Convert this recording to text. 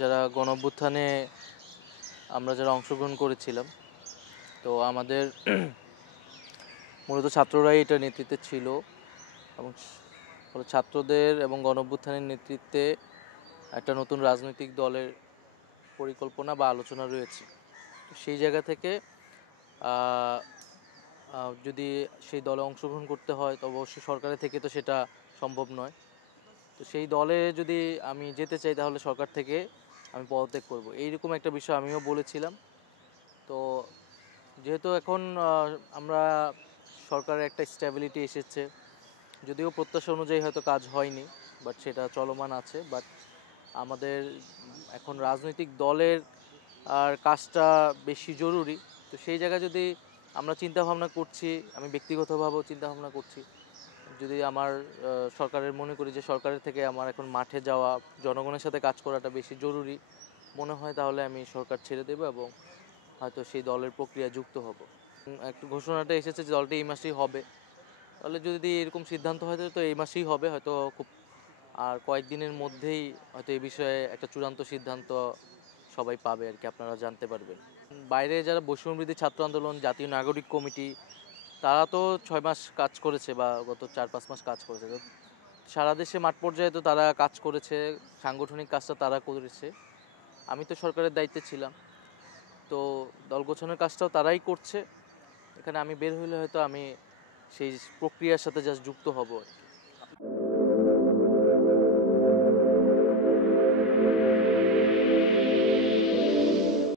যারা গণঅভ্যুত্থানে আমরা যারা অংশগ্রহণ করেছিলাম, তো আমাদের মূলত ছাত্ররাই এটা নেতৃত্বে ছিল এবং ফলে ছাত্রদের এবং গণঅভ্যুত্থানের নেতৃত্বে একটা নতুন রাজনৈতিক দলের পরিকল্পনা বা আলোচনা রয়েছে। তো সেই জায়গা থেকে যদি সেই দলে অংশগ্রহণ করতে হয় তো অবশ্যই সরকারের থেকে তো সেটা সম্ভব নয়। তো সেই দলে যদি আমি যেতে চাই তাহলে সরকার থেকে আমি পদত্যাগ করব, এইরকম একটা বিষয় আমিও বলেছিলাম। তো যেহেতু এখন আমরা সরকারের একটা স্ট্যাবিলিটি এসেছে, যদিও প্রত্যাশা অনুযায়ী হয়তো কাজ হয়নি, বাট সেটা চলমান আছে। বাট আমাদের এখন রাজনৈতিক দলের আর কাজটা বেশি জরুরি। তো সেই জায়গায় যদি আমরা চিন্তা ভাবনা করছি, আমি ব্যক্তিগতভাবেও চিন্তা ভাবনা করছি, যদি আমার সরকারের মনে করি যে সরকারের থেকে আমার এখন মাঠে যাওয়া, জনগণের সাথে কাজ করাটা বেশি জরুরি মনে হয়, তাহলে আমি সরকার ছেড়ে দেবো এবং হয়তো সেই দলের প্রক্রিয়া যুক্ত হব। একটু ঘোষণাটা এসেছে যে দলটি এই মাসেই হবে, তাহলে যদি এরকম সিদ্ধান্ত হয় তো এই মাসেই হবে হয়তো, খুব আর কয়েকদিনের মধ্যেই হয়তো এই বিষয়ে একটা চূড়ান্ত সিদ্ধান্ত সবাই পাবে আর কি, আপনারা জানতে পারবেন। বাইরে যারা বৈষম্যবিরোধী ছাত্র আন্দোলন, জাতীয় নাগরিক কমিটি, তারা তো 6 মাস কাজ করেছে বা গত 4-5 মাস কাজ করেছে। তো সারা দেশে মাঠ পর্যায়ে তো তারা কাজ করেছে, সাংগঠনিক কাজটা তারা করেছে। আমি তো সরকারের দায়িত্বে ছিলাম, তো দল গোছানোর কাজটাও তারাই করছে। এখানে আমি বের হইলে হয়তো আমি সেই প্রক্রিয়ার সাথে জাস্ট যুক্ত হব আর কি।